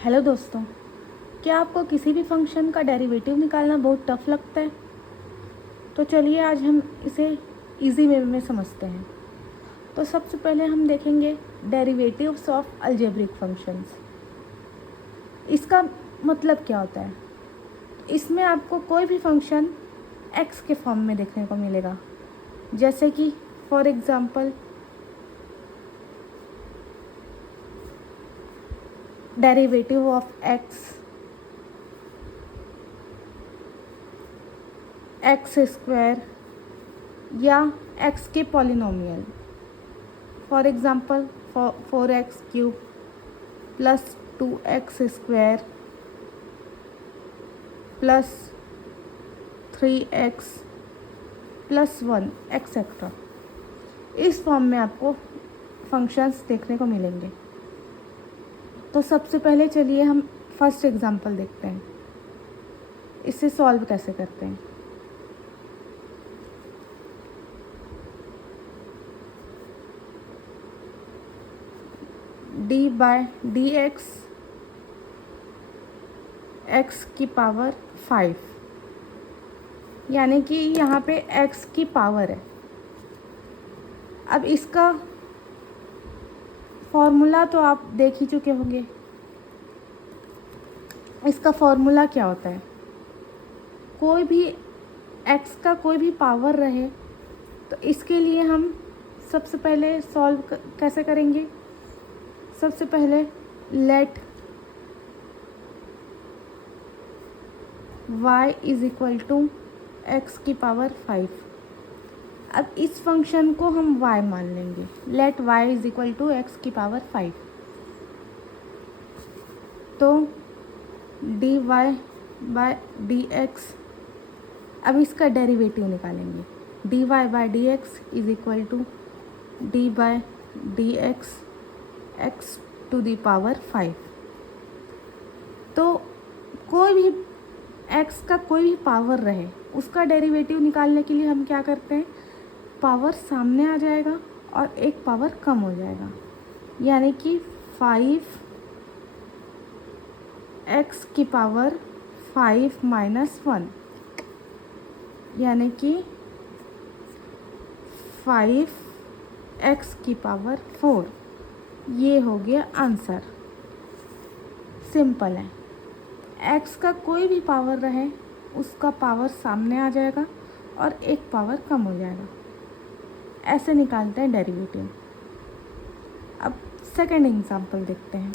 Hello दोस्तों, क्या आपको किसी भी फंक्शन का डेरिवेटिव निकालना बहुत टफ लगता है? तो चलिए आज हम इसे इजी वे में समझते हैं। तो सबसे पहले हम देखेंगे डेरिवेटिव्स ऑफ अलजेब्रिक फंक्शंस। इसका मतलब क्या होता है? इसमें आपको कोई भी फंक्शन एक्स के फॉर्म में देखने को मिलेगा, जैसे कि for example derivative of x square या एक्स के polynomial. For example 4x³ plus 2x² plus 3x plus 1 etcetera. इस फॉर्म में आपको फंक्शंस देखने को मिलेंगे। तो सबसे पहले चलिए हम फर्स्ट एग्जांपल देखते हैं, इसे सॉल्व कैसे करते हैं। d/dx x की पावर 5, यानी कि यहाँ पे x की पावर है। अब इसका फॉर्मूला तो आप देख ही चुके होंगे। इसका फॉर्मूला क्या होता है? कोई भी x का कोई भी पावर रहे तो इसके लिए हम सबसे पहले सॉल्व कैसे करेंगे? सबसे पहले let y is equal to x की पावर 5। अब इस फंक्शन को हम y मान लेंगे। Let y is equal to x की पावर 5। तो dy/dx, अब इसका डेरिवेटिव निकालेंगे। dy/dx is equal to d/dx x to the power 5। तो कोई भी x का कोई भी पावर रहे उसका डेरिवेटिव निकालने के लिए हम क्या करते हैं? पावर सामने आ जाएगा और एक पावर कम हो जाएगा, यानी कि 5x की पावर 5 माइनस 1, यानी कि 5x की पावर 4। ये हो गया आंसर। सिंपल है। x का कोई भी पावर रहे उसका पावर सामने आ जाएगा और एक पावर कम हो जाएगा। ऐसे निकालते हैं डेरिवेटिव। अब सेकंड एग्जांपल देखते हैं।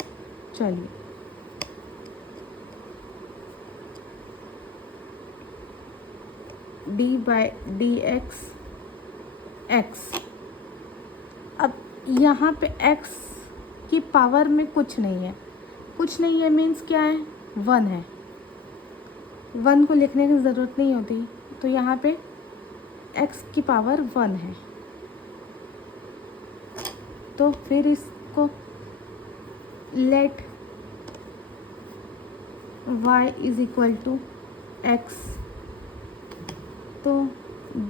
चलिए, d/dx x। अब यहाँ पे x की पावर में कुछ नहीं है। कुछ नहीं है मीन्स क्या है? 1 है। 1 को लिखने की ज़रूरत नहीं होती, तो यहाँ पे x की पावर 1 है। तो फिर इसको let y is equal to x। तो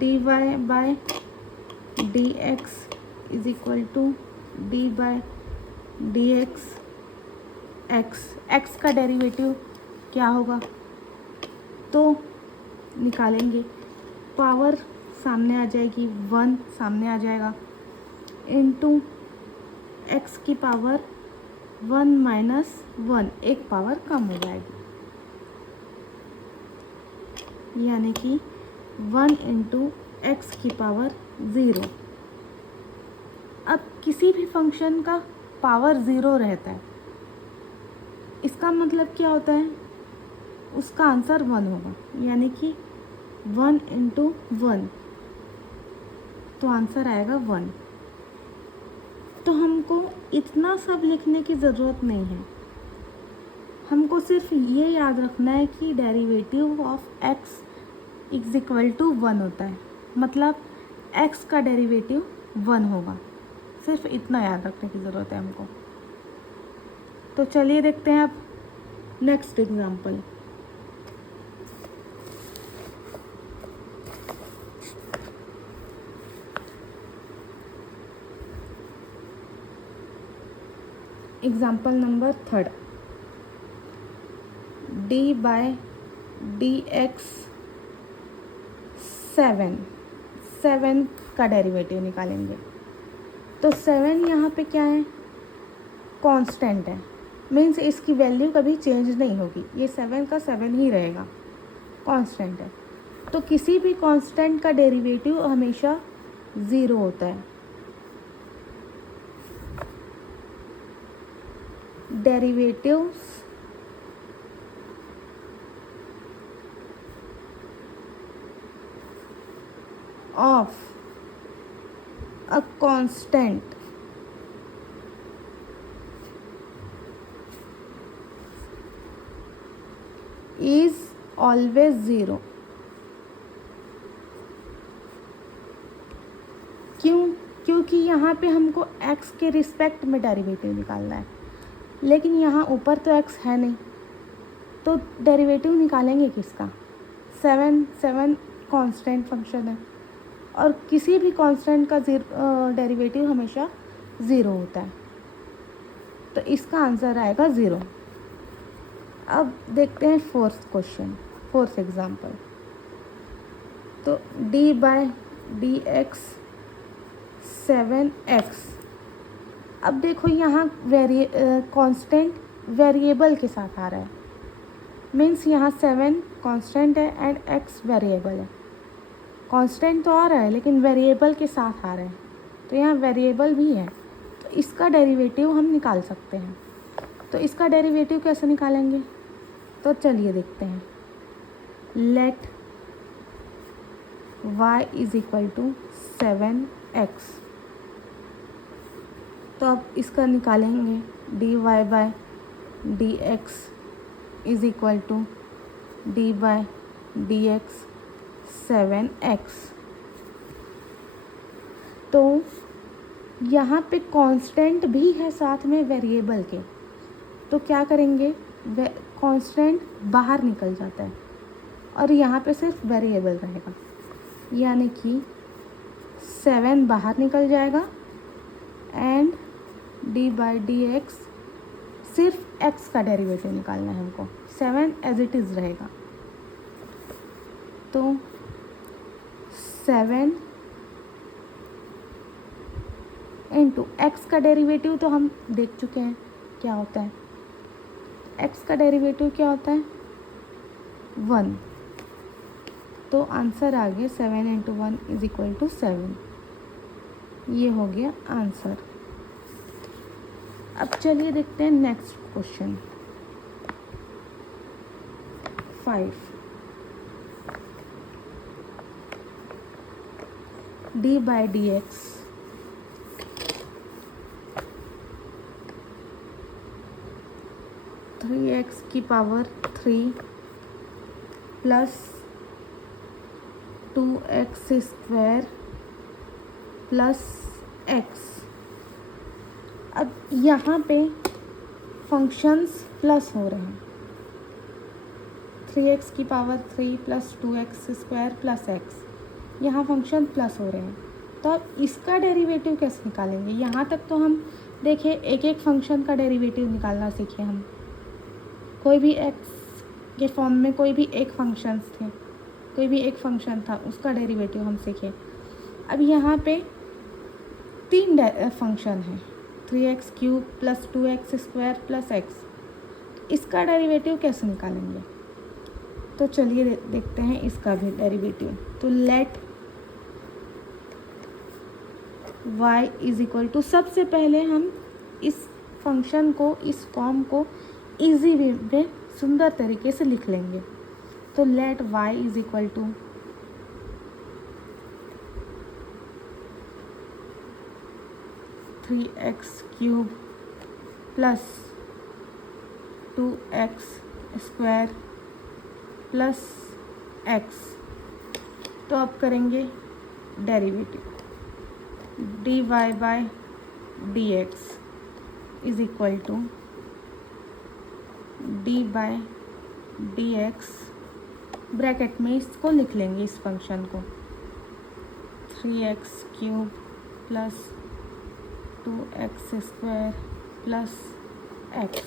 dy/dx is equal to d/dx x का डेरिवेटिव क्या होगा? तो निकालेंगे। पावर सामने आ जाएगी, 1 सामने आ जाएगा, इनटू x की पावर 1 माइनस 1, एक पावर कम हो जाएगी, यानी कि 1 इंटू एक्स की पावर 0। अब किसी भी फंक्शन का पावर 0 रहता है, इसका मतलब क्या होता है? उसका आंसर 1 होगा, यानी कि 1 इंटू 1, तो आंसर आएगा 1। तो हमको इतना सब लिखने की ज़रूरत नहीं है। हमको सिर्फ ये याद रखना है कि derivative of x is equal to 1 होता है, मतलब x का डेरिवेटिव 1 होगा। सिर्फ इतना याद रखने की ज़रूरत है हमको। तो चलिए देखते हैं अब next example. Example number 3। D by d x 7 का डेरिवेटिव निकालेंगे। तो 7 यहाँ पे क्या है, कांस्टेंट है, मीन्स इसकी वैल्यू कभी चेंज नहीं होगी, ये 7 का 7 ही रहेगा, कांस्टेंट है। तो किसी भी कांस्टेंट का डेरिवेटिव हमेशा 0 होता है। Derivatives of a constant is always 0। क्योंकि यहाँ पे हमको x के रिस्पेक्ट में डेरिवेटिव निकालना है, लेकिन यहाँ ऊपर तो x है नहीं, तो डेरिवेटिव निकालेंगे किसका। 7 कांस्टेंट फंक्शन है और किसी भी कांस्टेंट का डेरिवेटिव हमेशा 0 होता है, तो इसका आंसर आएगा 0। अब देखते हैं फोर्थ एग्जांपल। तो d by d x 7x। अब देखो यहाँ कांस्टेंट वेरिएबल के साथ आ रहा है, मीन्स यहाँ 7 कांस्टेंट है एंड x वेरिएबल है। कांस्टेंट तो आ रहा है लेकिन वेरिएबल के साथ आ रहा है, तो यहाँ वेरिएबल भी है, तो इसका डेरिवेटिव हम निकाल सकते हैं। तो इसका डेरिवेटिव कैसे निकालेंगे, तो चलिए देखते हैं। Let y is equal to 7x। तो अब इसका निकालेंगे, dy by d x is equal to d by d x 7x। तो यहाँ पे कांस्टेंट भी है साथ में वेरिएबल के, तो क्या करेंगे, कांस्टेंट बाहर निकल जाता है और यहाँ पे सिर्फ वेरिएबल रहेगा, यानी कि 7 बाहर निकल जाएगा and D by d x, सिर्फ x का डेरिवेटिव निकालना है हमको, 7 एज इट इज़ रहेगा। तो 7 इंटू एक्स का डेरिवेटिव तो हम देख चुके हैं क्या होता है, x का डेरिवेटिव क्या होता है 1। तो आंसर आ गया 7 इंटू 1 इज इक्वल टू 7। ये हो गया आंसर। अब चलिए देखते हैं next question 5। D by d x 3x की power 3 plus 2x square plus x। अब यहाँ पे फंक्शंस प्लस हो रहे हैं, 3x की power 3 plus 2x square plus x, यहाँ फंक्शन प्लस हो रहे हैं। तो अब इसका डेरिवेटिव कैसे निकालेंगे। यहाँ तक तो हम देखिए एक एक फंक्शन का डेरिवेटिव निकालना सीखे हम, कोई भी x के फॉर्म में कोई भी एक फंक्शन थे, कोई भी एक फंक्शन था उसका डेरिवेटिव हम सीखे। अब यहाँ पे 3 फंक्शन है, 3x cube plus 2x square plus x। इसका डेरिवेटिव कैसे निकालेंगे, तो चलिए देखते हैं इसका भी डेरिवेटिव। तो let y is equal to, सबसे पहले हम इस फंक्शन को, इस फॉर्म को इजी वे में सुंदर तरीके से लिख लेंगे। तो let y is equal to 3x cube plus 2x square plus x। तो अब करेंगे derivative, dy by dx is equal to d by d x, bracket में इसको लिख लेंगे इस फंक्शन को, 3x cube plus 2x square plus x।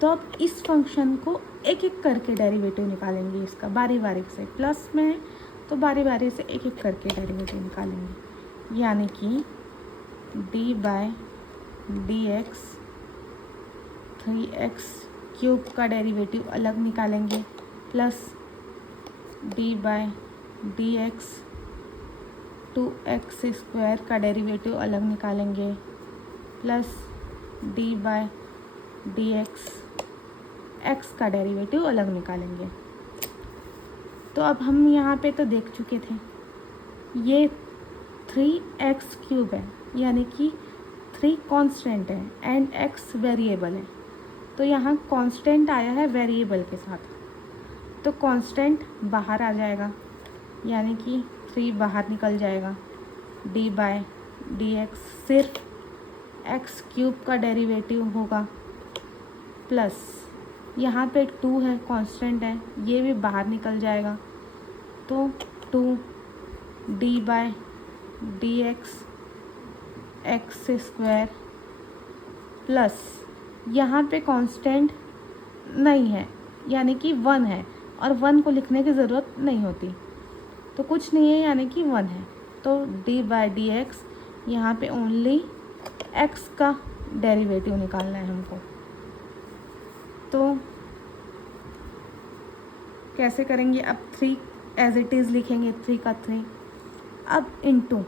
तो अब इस फंक्शन को एक एक करके डेरिवेटिव निकालेंगे इसका, बारी बारी से। प्लस में है तो बारी बारी से एक एक करके डेरिवेटिव निकालेंगे, यानी कि d by d x 3x³ का डेरिवेटिव अलग निकालेंगे, plus d by d x 2x² का डेरिवेटिव अलग निकालेंगे, plus d by d x का डेरिवेटिव अलग निकालेंगे। तो अब हम यहाँ पे तो देख चुके थे, ये 3x³ है, यानी कि 3 कांस्टेंट है एंड x वेरिएबल है। तो यहाँ कांस्टेंट आया है वेरिएबल के साथ, तो कांस्टेंट बाहर आ जाएगा, यानी कि 3 बाहर निकल जाएगा। डी बाय डी एक्स सिर्फ x³ का डेरिवेटिव होगा, प्लस यहाँ पे 2 है, कांस्टेंट है, ये भी बाहर निकल जाएगा। तो 2 d by d x x² plus यहाँ पे कांस्टेंट नहीं है, यानी कि 1 है, और 1 को लिखने की ज़रूरत नहीं होती, तो कुछ नहीं है, यानी कि 1 है। तो डी बाय डी एक्स यहाँ पे ओनली x का डेरिवेटिव निकालना है हमको। तो कैसे करेंगे, अब 3 एज इट इज़ लिखेंगे, 3 का 3। अब इनटू,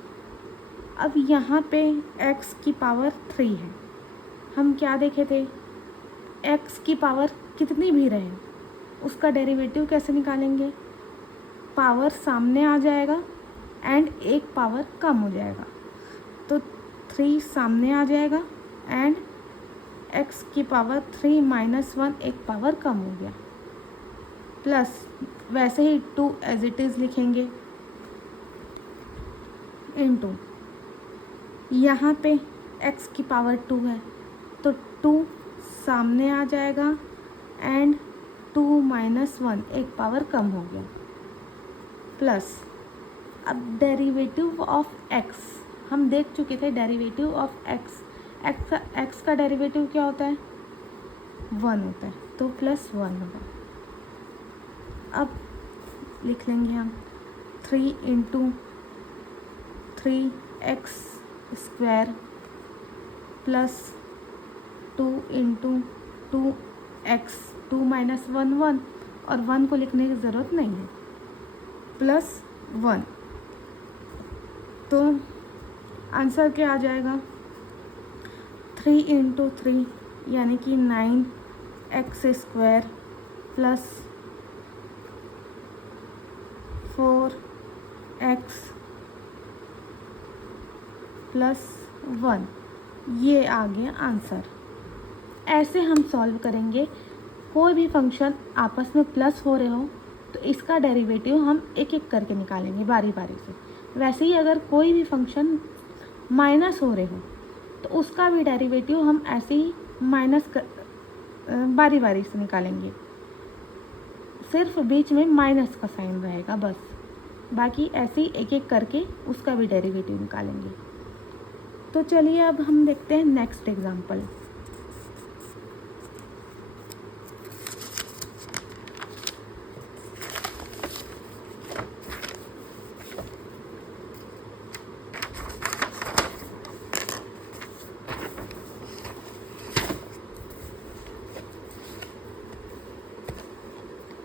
अब यहाँ पे x की पावर 3 है। हम क्या देखे थे, x की पावर कितनी भी रहे उसका डेरिवेटिव कैसे निकालेंगे, पावर सामने आ जाएगा एंड एक पावर कम हो जाएगा। तो 3 सामने आ जाएगा एंड x की पावर 3 - 1 एक पावर कम हो गया, प्लस वैसे ही 2 एज इट इज़ लिखेंगे, इनटू यहाँ पे x की पावर 2 है, तो 2 सामने आ जाएगा एंड 2 - 1 एक पावर कम हो गया, प्लस अब डेरिवेटिव ऑफ x हम देख चुके थे, डेरिवेटिव ऑफ x का डेरिवेटिव क्या होता है, 1 होता है, तो +1 होगा। अब लिख लेंगे हम 3 × 3x² प्लस 2 × 2x, 2 - 1 1, और 1 को लिखने की ज़रूरत नहीं है, +1। तो आंसर क्या आ जाएगा, 3 × 3 यानी कि 9x² प्लस 4x प्लस 1, ये आ गया आंसर। ऐसे हम सॉल्व करेंगे, कोई भी फंक्शन आपस में प्लस हो रहे हो तो इसका डेरिवेटिव हम एक एक करके निकालेंगे बारी बारी से। वैसे ही अगर कोई भी फंक्शन माइनस हो रहे हो तो उसका भी डेरिवेटिव हम ऐसे ही बारी बारी से निकालेंगे, सिर्फ बीच में माइनस का साइन रहेगा बस, बाकी ऐसे ही एक एक करके उसका भी डेरिवेटिव निकालेंगे। तो चलिए अब हम देखते हैं next example.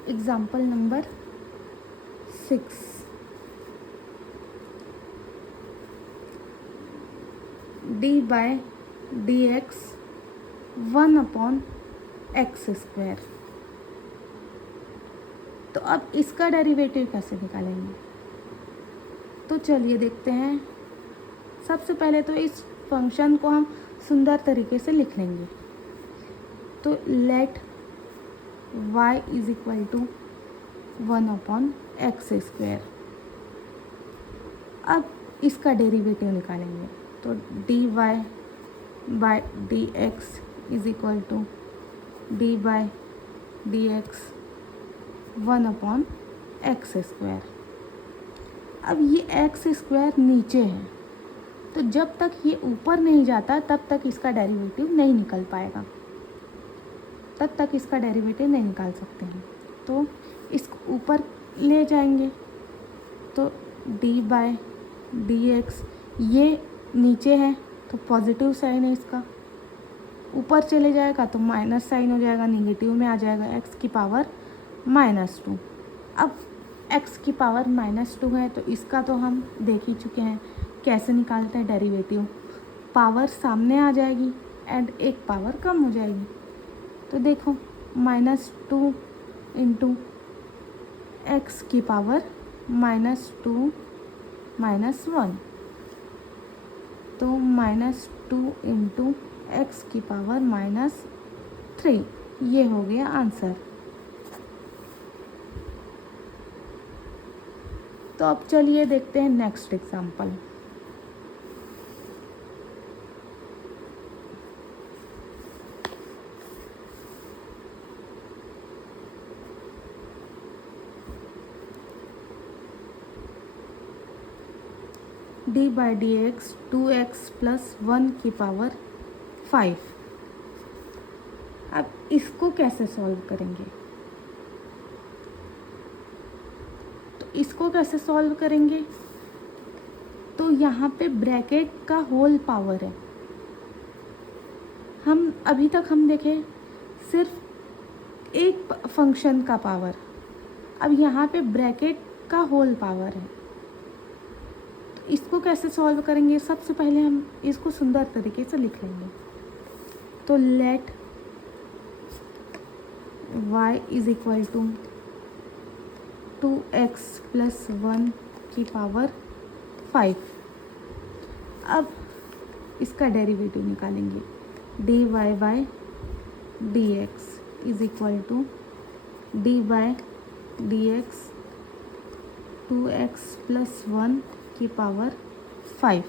Example number 6। D by d x 1/x²। तो अब इसका डेरिवेटिव कैसे निकालेंगे, तो चलिए देखते हैं। सबसे पहले तो इस फंक्शन को हम सुंदर तरीके से लिख लेंगे। तो लेट y = 1/x²। अब इसका डेरिवेटिव निकालेंगे, तो dy by d x = d by d x 1/x²। अब ये x² नीचे है, तो जब तक ये ऊपर नहीं जाता तब तक इसका डेरिवेटिव नहीं निकल पाएगा, तब तक इसका डेरिवेटिव नहीं निकाल सकते हैं। तो इसको ऊपर ले जाएंगे तो डी बाय डी एक्स, ये नीचे है तो पॉजिटिव साइन है इसका, ऊपर चले जाएगा तो माइनस साइन हो जाएगा, निगेटिव में आ जाएगा, एक्स की पावर -2। अब एक्स की पावर -2 है तो इसका तो हम देख ही चुके हैं कैसे निकालते हैं डेरिवेटिव। पावर सामने आ जाएगी एंड एक पावर कम हो जाएगी। तो देखो -2 इंटू एक्स की पावर -2 -1, तो -2 इंटू एक्स की पावर -3, ये हो गया आंसर। तो अब चलिए देखते हैं next example. D by d x 2x + 1 की पावर 5। अब इसको कैसे सॉल्व करेंगे? तो इसको कैसे सॉल्व करेंगे? तो यहाँ पे ब्रैकेट का होल पावर है। हम अभी तक हम देखें सिर्फ एक फंक्शन का पावर, अब यहाँ पे ब्रैकेट का होल पावर है। तो इसको कैसे सॉल्व करेंगे? सबसे पहले हम इसको सुंदर तरीके से लिख लेंगे। तो लेट y = 2x + 1 की पावर 5। अब इसका डेरिवेटिव निकालेंगे। dy by d x = d by d x 2x + 1 की पावर 5।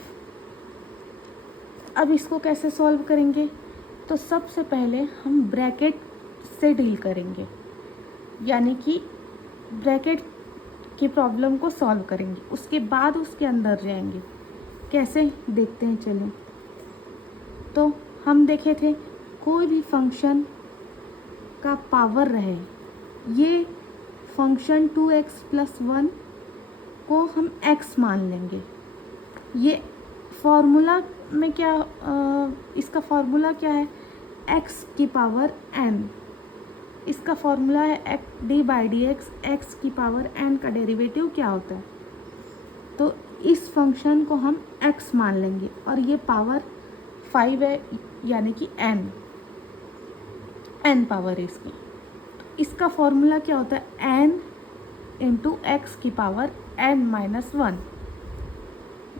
अब इसको कैसे सॉल्व करेंगे? तो सबसे पहले हम ब्रैकेट से डील करेंगे, यानी कि ब्रैकेट की प्रॉब्लम को सॉल्व करेंगे, उसके बाद उसके अंदर जाएंगे। कैसे देखते हैं चलें। तो हम देखे थे कोई भी फंक्शन का पावर रहे, ये फंक्शन 2x + 1 को हम x मान लेंगे। ये फॉर्मूला में क्या इसका फॉर्मूला क्या है? x की पावर n। इसका फॉर्मूला है D by d x, x की पावर n का डेरिवेटिव क्या होता है? तो इस फंक्शन को हम x मान लेंगे और ये पावर 5 है, यानी कि n पावर है इसकी। तो इसका फॉर्मूला क्या होता है? n इंटू एक्स की पावर n-1,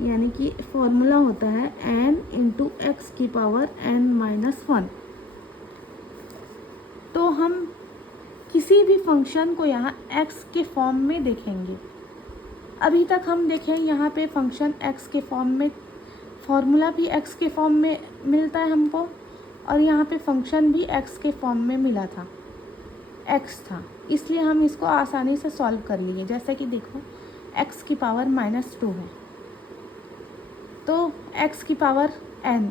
यानी कि फॉर्मूला होता है n इंटू एक्स की पावर n-1। तो हम किसी भी फंक्शन को यहाँ x के फॉर्म में देखेंगे। अभी तक हम देखें यहाँ पे फंक्शन x के फॉर्म में, फॉर्मूला भी x के फॉर्म में मिलता है हमको, और यहाँ पे फंक्शन भी x के फॉर्म में मिला था, x था, इसलिए हम इसको आसानी से सॉल्व कर लिए। जैसे कि देखो x की पावर -2 है, तो x की पावर n,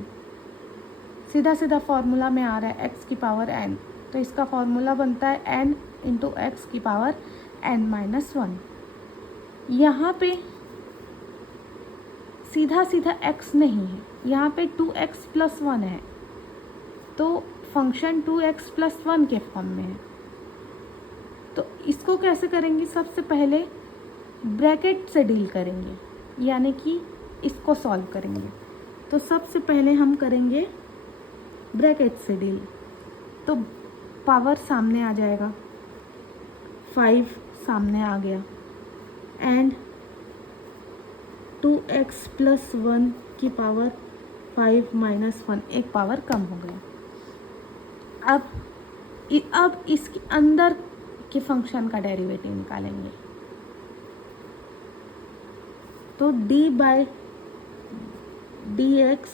सीधा सीधा फॉर्मूला में आ रहा है x की पावर n, तो इसका फॉर्मूला बनता है n इंटू एक्स की पावर n-1। यहाँ पे सीधा सीधा x नहीं है, यहाँ पे 2x + 1 है, तो फंक्शन 2x + 1 के फॉर्म में है। तो इसको कैसे करेंगे? सबसे पहले ब्रैकेट से डील करेंगे, यानी कि इसको सॉल्व करेंगे। तो सबसे पहले हम करेंगे ब्रैकेट से डील। तो पावर सामने आ जाएगा, 5 सामने आ गया, एंड 2x + 1 की पावर 5-1, एक पावर कम हो गया। अब इसके अंदर के फंक्शन का डेरिवेटिव निकालेंगे। तो D by d x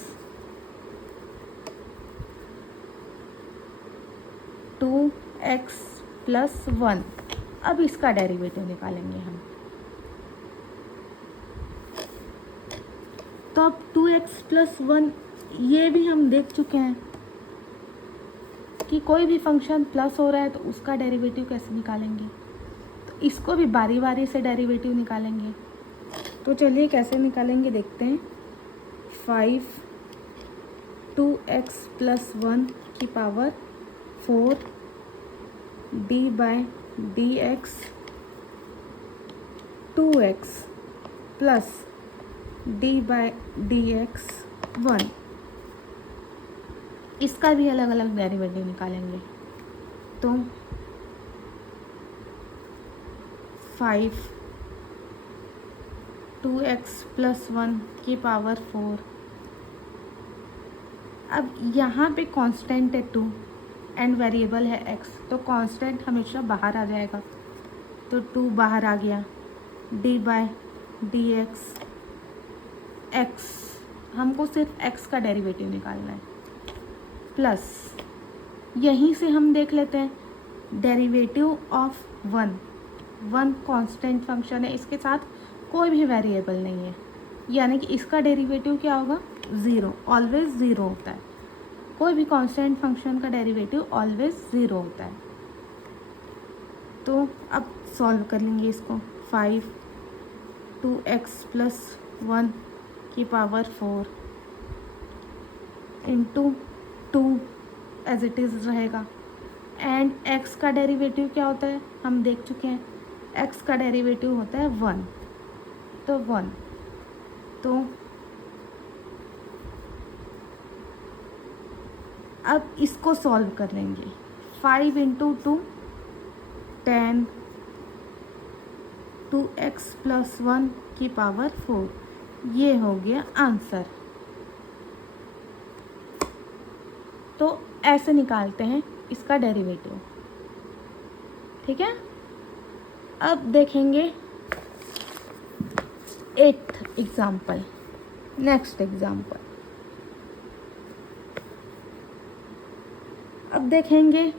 2x + 1, अब इसका डेरिवेटिव निकालेंगे हम। तो अब 2x + 1 ये भी हम देख चुके हैं, कि कोई भी फंक्शन प्लस हो रहा है तो उसका डेरिवेटिव कैसे निकालेंगे, तो इसको भी बारी बारी से डेरिवेटिव निकालेंगे। तो चलिए कैसे निकालेंगे देखते हैं। 5 2x + 1 की power 4 d/dx 2x plus d/dx 1, इसका भी अलग अलग डेरिवेटिव निकालेंगे। तो 5 2x + 1 की पावर 4, अब यहाँ पे कांस्टेंट है 2 एंड वेरिएबल है x, तो कांस्टेंट हमेशा बाहर आ जाएगा, तो 2 बाहर आ गया। d/dx x, हमको सिर्फ x का डेरिवेटिव निकालना है, प्लस यहीं से हम देख लेते हैं डेरिवेटिव ऑफ 1 कांस्टेंट फंक्शन है, इसके साथ कोई भी वेरिएबल नहीं है, यानी कि इसका डेरिवेटिव क्या होगा, 0, ऑलवेज 0 होता है। कोई भी कांस्टेंट फंक्शन का डेरिवेटिव ऑलवेज 0 होता है। तो अब सॉल्व कर लेंगे इसको। 5 2x + 1 की power 4 into 2 as it is रहेगा, एंड x का डेरिवेटिव क्या होता है हम देख चुके हैं, x का डेरिवेटिव होता है 1, तो 1, तो अब इसको सॉल्व कर लेंगे। 5 × 2 10 2x + 1 की पावर 4, ये हो गया आंसर। तो ऐसे निकालते हैं इसका डेरिवेटिव, ठीक है। अब देखेंगे 8th एग्जाम्पल, नेक्स्ट एग्जाम्पल। अब देखेंगे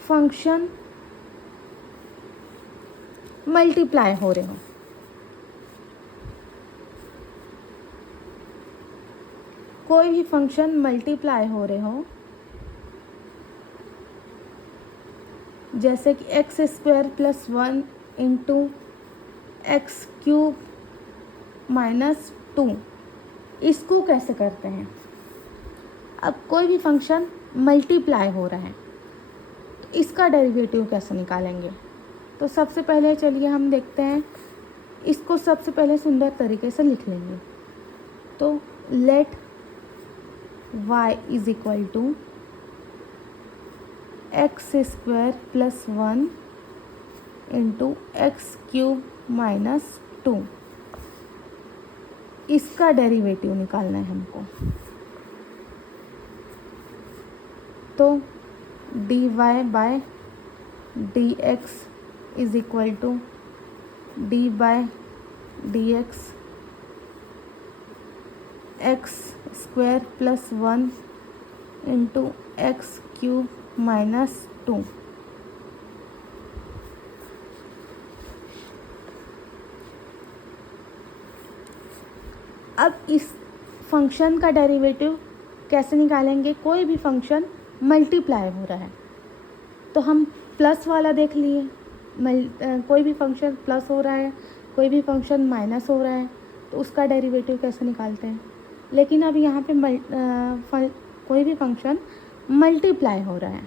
फंक्शन मल्टीप्लाई हो रहे हो, कोई भी फंक्शन मल्टीप्लाई हो रहे हो, जैसे कि x² + 1 × x³ - 2, इसको कैसे करते हैं। अब कोई भी फंक्शन मल्टीप्लाई हो रहा है तो इसका डेरिवेटिव कैसे निकालेंगे। तो सबसे पहले चलिए हम देखते हैं, इसको सबसे पहले सुंदर तरीके से लिख लेंगे। तो लेट y = x² + 1 × x³ - 2, इसका डेरिवेटिव निकालना है हमको। तो dy/dx = d/dx x² + 1 × x³ - 2, अब इस फंक्शन का डेरिवेटिव कैसे निकालेंगे। कोई भी फंक्शन मल्टीप्लाई हो रहा है तो हम प्लस वाला देख लिए, कोई भी फंक्शन प्लस हो रहा है, कोई भी फंक्शन माइनस हो रहा है, तो उसका डेरिवेटिव कैसे निकालते हैं। लेकिन अब यहाँ पे कोई भी फंक्शन मल्टीप्लाई हो रहा है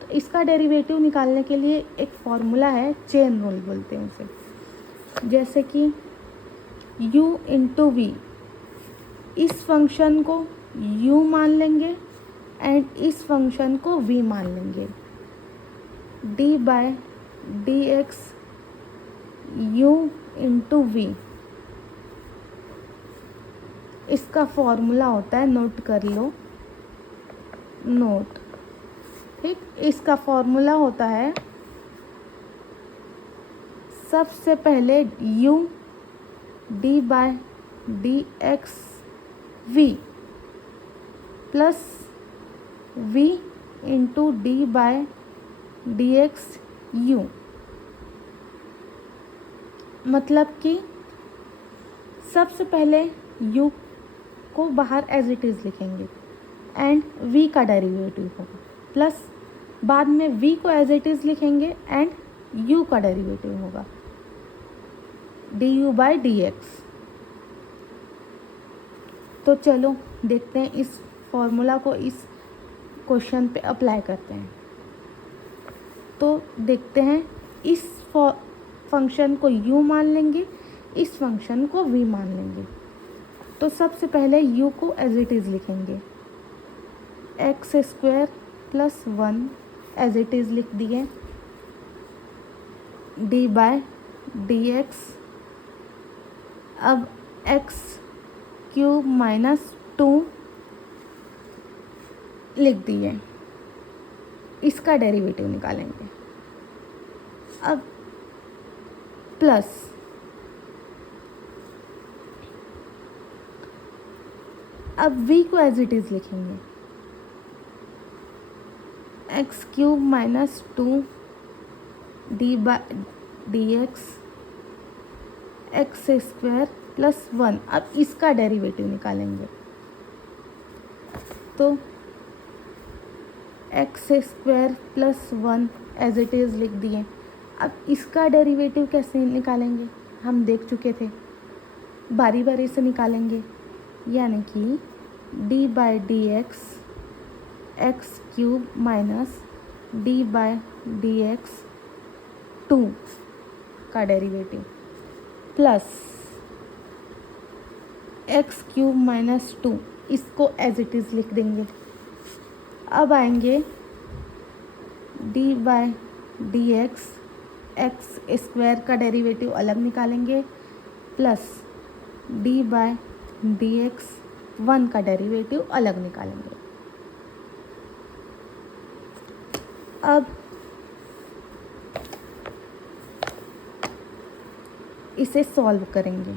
तो इसका डेरिवेटिव निकालने के लिए एक फॉर्मूला है, चेन रूल बोलते हैं उसे। जैसे कि u × v, इस फंक्शन को u मान लेंगे एंड इस फंक्शन को v मान लेंगे। d/dx u × v, इसका फॉर्मूला होता है, नोट कर लो, नोट, ठीक। इसका फॉर्मूला होता है सबसे पहले u d/dx v plus v × d/dx u, मतलब कि सबसे पहले u को बाहर एज इट इज़ लिखेंगे एंड v का डेरिवेटिव होगा, प्लस बाद में v को एज इट इज़ लिखेंगे एंड u का डेरिवेटिव होगा du/dx। तो चलो देखते हैं इस फॉर्मूला को इस क्वेश्चन पे अप्लाई करते हैं। तो देखते हैं, इस फंक्शन को u मान लेंगे, इस फंक्शन को v मान लेंगे। तो सबसे पहले u को एज इट इज़ लिखेंगे, x² + 1 एज इट इज़ लिख दिए, d/dx। अब x³ - 2 लिख दिए, इसका डेरिवेटिव निकालेंगे। अब प्लस अब v को एज इट इज़ लिखेंगे, x³ - 2 d/dx x² + 1। अब इसका डेरिवेटिव निकालेंगे, तो x² + 1 एज इट इज़ लिख दिए। अब इसका डेरिवेटिव कैसे निकालेंगे, हम देख चुके थे, बारी बारी से निकालेंगे, यानी कि d/dx x³ - d/dx 2 का डेरिवेटिव प्लस x³ - 2, इसको एज इट इज़ लिख देंगे। अब आएंगे d/dx x² का डेरिवेटिव अलग निकालेंगे, प्लस d/dx 1 का डेरिवेटिव अलग निकालेंगे। अब इसे सॉल्व करेंगे,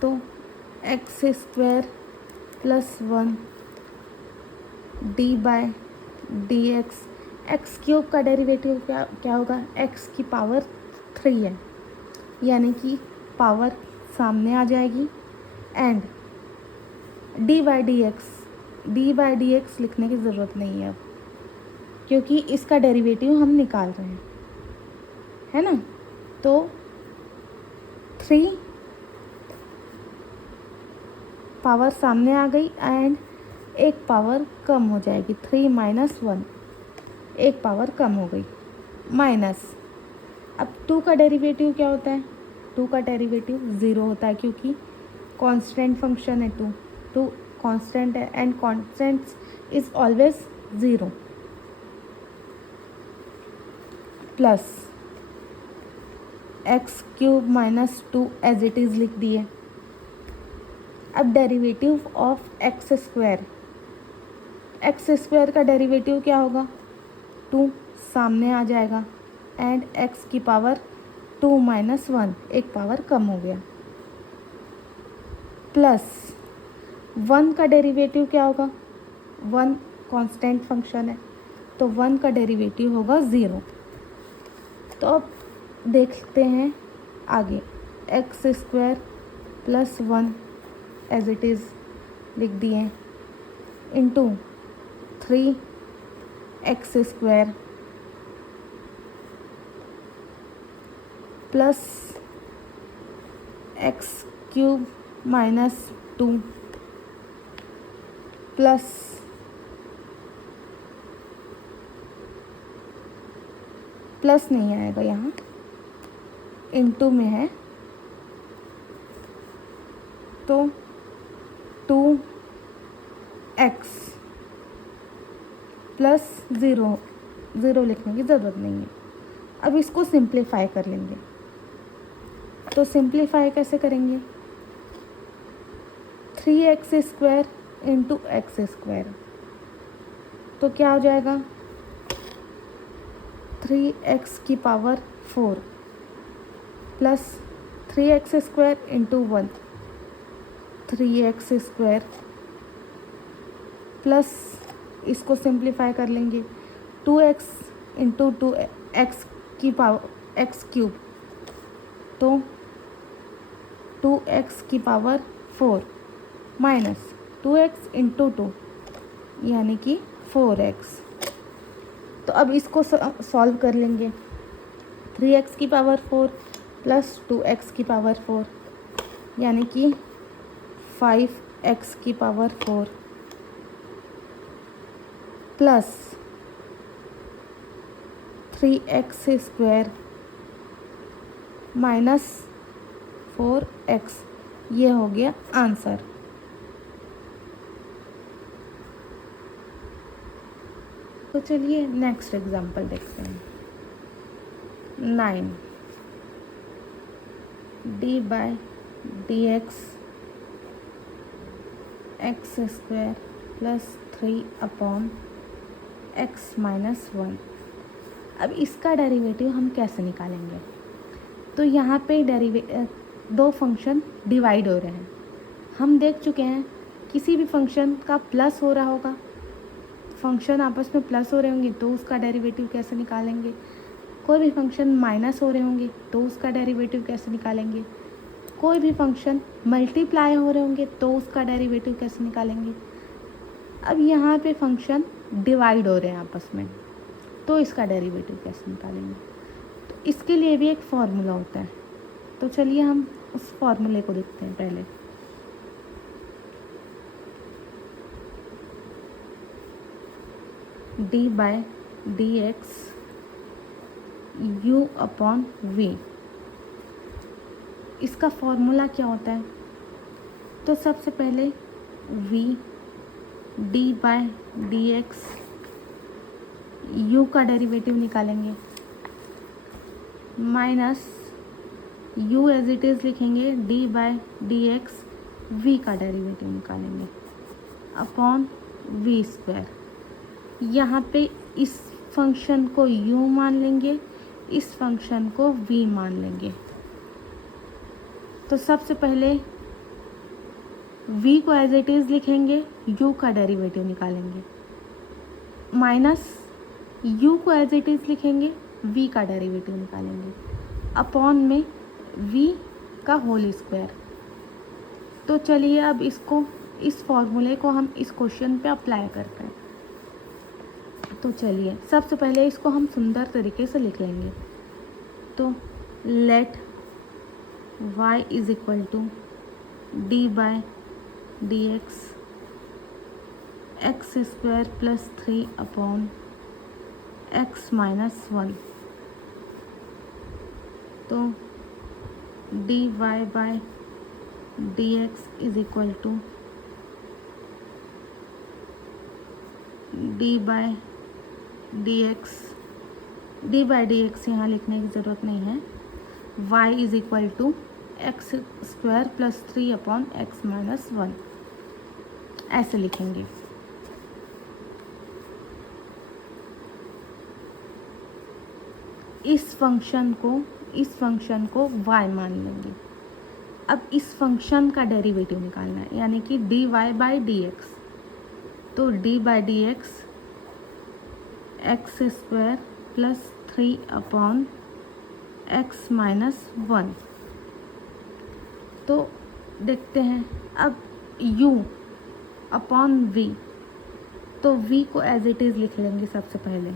तो x² + 1 d/dx x³ का डेरिवेटिव क्या होगा, x³ 3 है, यानी कि पावर सामने आ जाएगी, एंड d/dx लिखने की ज़रूरत नहीं है अब, क्योंकि इसका डेरिवेटिव हम निकाल रहे हैं, है ना। तो 3 पावर सामने आ गई एंड एक पावर कम हो जाएगी, 3 - 1, एक पावर कम हो गई, माइनस। अब 2 का डेरिवेटिव क्या होता है, 2 का डेरिवेटिव 0 होता है, क्योंकि कांस्टेंट फंक्शन है 2 कांस्टेंट है and constants is always 0, plus x³ - 2 as it is लिख दिए। अब डेरिवेटिव ऑफ x² का डेरिवेटिव क्या होगा, 2 सामने आ जाएगा एंड x² 2 - 1, एक पावर कम हो गया, प्लस 1 का डेरिवेटिव क्या होगा, 1 कांस्टेंट फंक्शन है, तो 1 का डेरिवेटिव होगा 0। तो अब देखते हैं आगे, x² + 1 एज इट इज़ लिख दिए, into 3x² plus x³ - 2 plus plus नहीं आएगा यहाँ, इंटू में है, तो 2x प्लस 0 लिखने की ज़रूरत नहीं है। अब इसको सिंप्लीफाई कर लेंगे, तो सिंप्लीफाई कैसे करेंगे, 3x² इंटू x², तो क्या हो जाएगा, 3x³ 4 plus 3x² into 1 3x² plus इसको सिंप्लीफाई कर लेंगे, 2x इंटू 2x³ तो 2x की पावर 4 माइनस 2x इंटू 2 यानी कि 4x। तो अब इसको सॉल्व कर लेंगे। 3x की पावर 4 प्लस 2x की पावर 4 यानी कि 5x की power 4 plus 3x square minus 4x, ये हो गया आंसर। तो चलिए नेक्स्ट एग्जांपल देखते हैं। 9 d by d x x square plus 3 upon x minus 1। अब इसका डेरिवेटिव हम कैसे निकालेंगे? तो यहाँ पे दो फंक्शन डिवाइड हो रहे हैं। हम देख चुके हैं किसी भी फंक्शन का प्लस हो रहा होगा, फंक्शन आपस में प्लस हो रहे होंगे तो उसका डेरिवेटिव कैसे निकालेंगे। कोई भी फंक्शन माइनस हो रहे होंगे तो उसका डेरिवेटिव कैसे निकालेंगे। कोई भी फंक्शन मल्टीप्लाई हो रहे होंगे तो उसका डेरिवेटिव कैसे निकालेंगे। अब यहाँ पे फंक्शन डिवाइड हो रहे हैं आपस में, तो इसका डेरिवेटिव कैसे निकालेंगे। तो इसके लिए भी एक फॉर्मूला होता है। तो चलिए हम उस फॉर्मूले को देखते हैं पहले। D by d x u upon v, इसका फॉर्मूला क्या होता है? तो सबसे पहले v d by d x u का डेरिवेटिव निकालेंगे minus u as it is लिखेंगे d by d x v का डेरिवेटिव निकालेंगे अपॉन वी स्क्वायर। यहाँ पे इस फंक्शन को u मान लेंगे, इस फंक्शन को v मान लेंगे। तो सबसे पहले v को एज इट इज़ लिखेंगे, u का डेरिवेटिव निकालेंगे माइनस u को एज इट इज़ लिखेंगे, v का डेरिवेटिव निकालेंगे अपॉन में v का होल स्क्वायर। तो चलिए अब इस फॉर्मूले को हम इस क्वेश्चन पे अप्लाई करते हैं। तो चलिए सबसे पहले इसको हम सुंदर तरीके से लिख लेंगे। तो let y is equal to d by d x square plus 3 upon x minus 1। तो d y by d x is equal to d by d x यहाँ लिखने की ज़रूरत नहीं है। y is equal to x square plus 3 upon x minus 1, ऐसे लिखेंगे। इस फंक्शन को y मान लेंगे। अब इस फंक्शन का डेरिवेटिव निकालना है, यानी कि d y by d x. तो d by d x x square plus 3 upon x minus 1। तो देखते हैं अब u अपॉन v, तो v को एज इट इज़ लिख लेंगे। सबसे पहले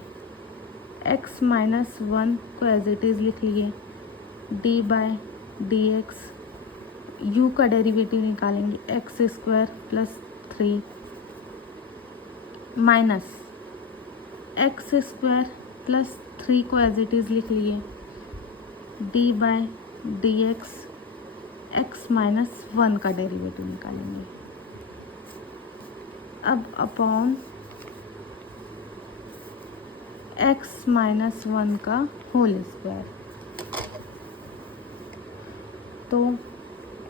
x माइनस 1 को एज इट इज़ लिख लिए, d by d x u का डेरिवेटिव निकालेंगे x square plus 3 minus x square plus 3 को एज इट इज़ लिख लिए, d by d x minus 1 का डेरिवेटिव निकालेंगे। अब अपॉन एक्स माइनस 1 का होल स्क्वायर। तो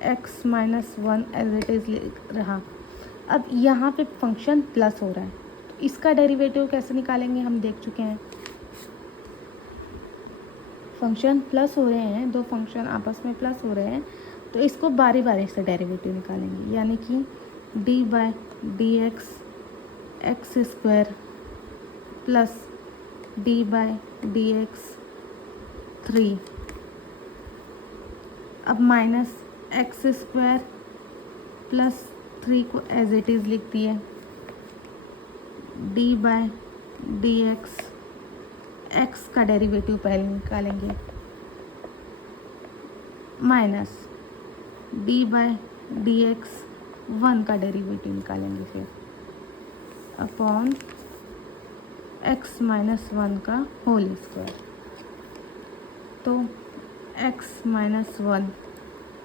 x minus 1 as it is रहा। अब यहाँ पे फंक्शन प्लस हो रहा है, तो इसका डेरिवेटिव कैसे निकालेंगे हम देख चुके हैं। फंक्शन प्लस हो रहे हैं, दो फंक्शन आपस में प्लस हो रहे हैं, तो इसको बारी बारी से डेरिवेटिव निकालेंगे, यानी कि d by d x square plus d by d x 3, अब माइनस एक्स स्क्वायर प्लस 3 को एज इट इज़ लिख दिए, डी बाय डी एक्स का डेरिवेटिव पहले निकालेंगे, minus d by d x 1 का डेरिवेटिव निकालेंगे, फिर अपॉन x माइनस 1 का होल स्क्वायर। तो x माइनस 1,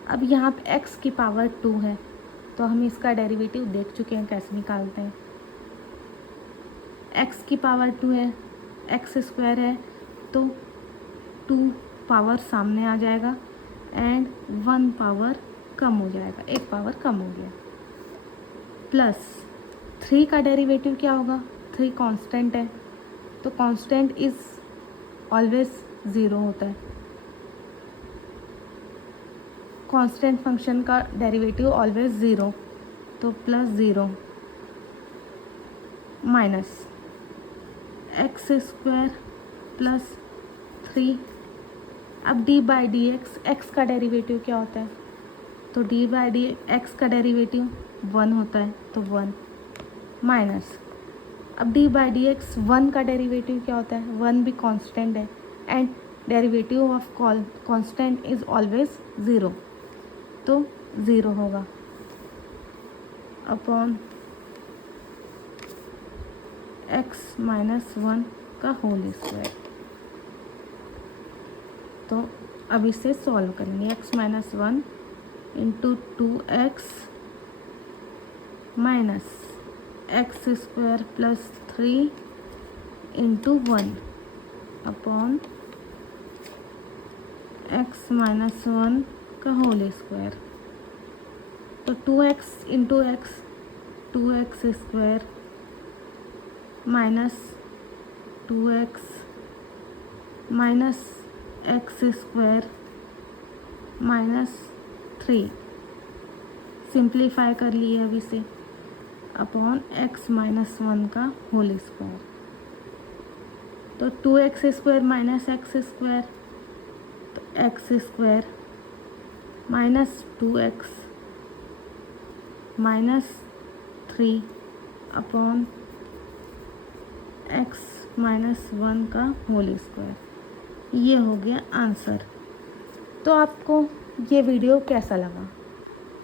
अब यहाँ पे x की पावर 2 है, तो हम इसका डेरिवेटिव देख चुके हैं कैसे निकालते हैं। x की पावर 2 है, x स्क्वायर है, तो 2 पावर सामने आ जाएगा एंड 1 पावर कम हो जाएगा, 1 पावर कम हो गया, प्लस 3 का डेरिवेटिव क्या होगा, 3 कांस्टेंट है, तो कांस्टेंट इज ऑलवेज 0 होता है, कांस्टेंट फंक्शन का डेरिवेटिव ऑलवेज 0, तो plus 0 minus x square plus 3, अब डी बाई डी एक्स का डेरिवेटिव क्या होता है, तो डी बाई डी एक्स का डेरिवेटिव 1 होता है, तो 1 माइनस, अब डी बाई डी एक्स 1 का डेरिवेटिव क्या होता है, 1 भी कांस्टेंट है and derivative of constant is always 0, तो 0 होगा, अपॉन x माइनस 1 का होल स्क्वायर। तो अब इसे सॉल्व करेंगे, x minus 1 into 2x minus x square plus 3 into 1 upon x minus 1 का होल स्क्वायर। तो 2x into x 2x square minus 2x minus x square minus 3, simplify कर लिए अब इसे, अपॉन x माइनस 1 का होल स्क्वायर। तो 2x square minus x square, तो x square minus 2x minus 3 upon x minus 1 का whole square. ये हो गया आंसर। तो आपको ये वीडियो कैसा लगा?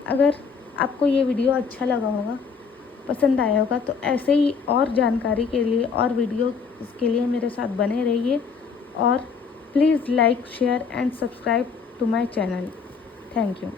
अगर आपको ये वीडियो अच्छा लगा होगा, पसंद आया होगा, तो ऐसे ही और जानकारी के लिए और वीडियो के लिए मेरे साथ बने रहिए और please like share and subscribe to my channel. Thank you.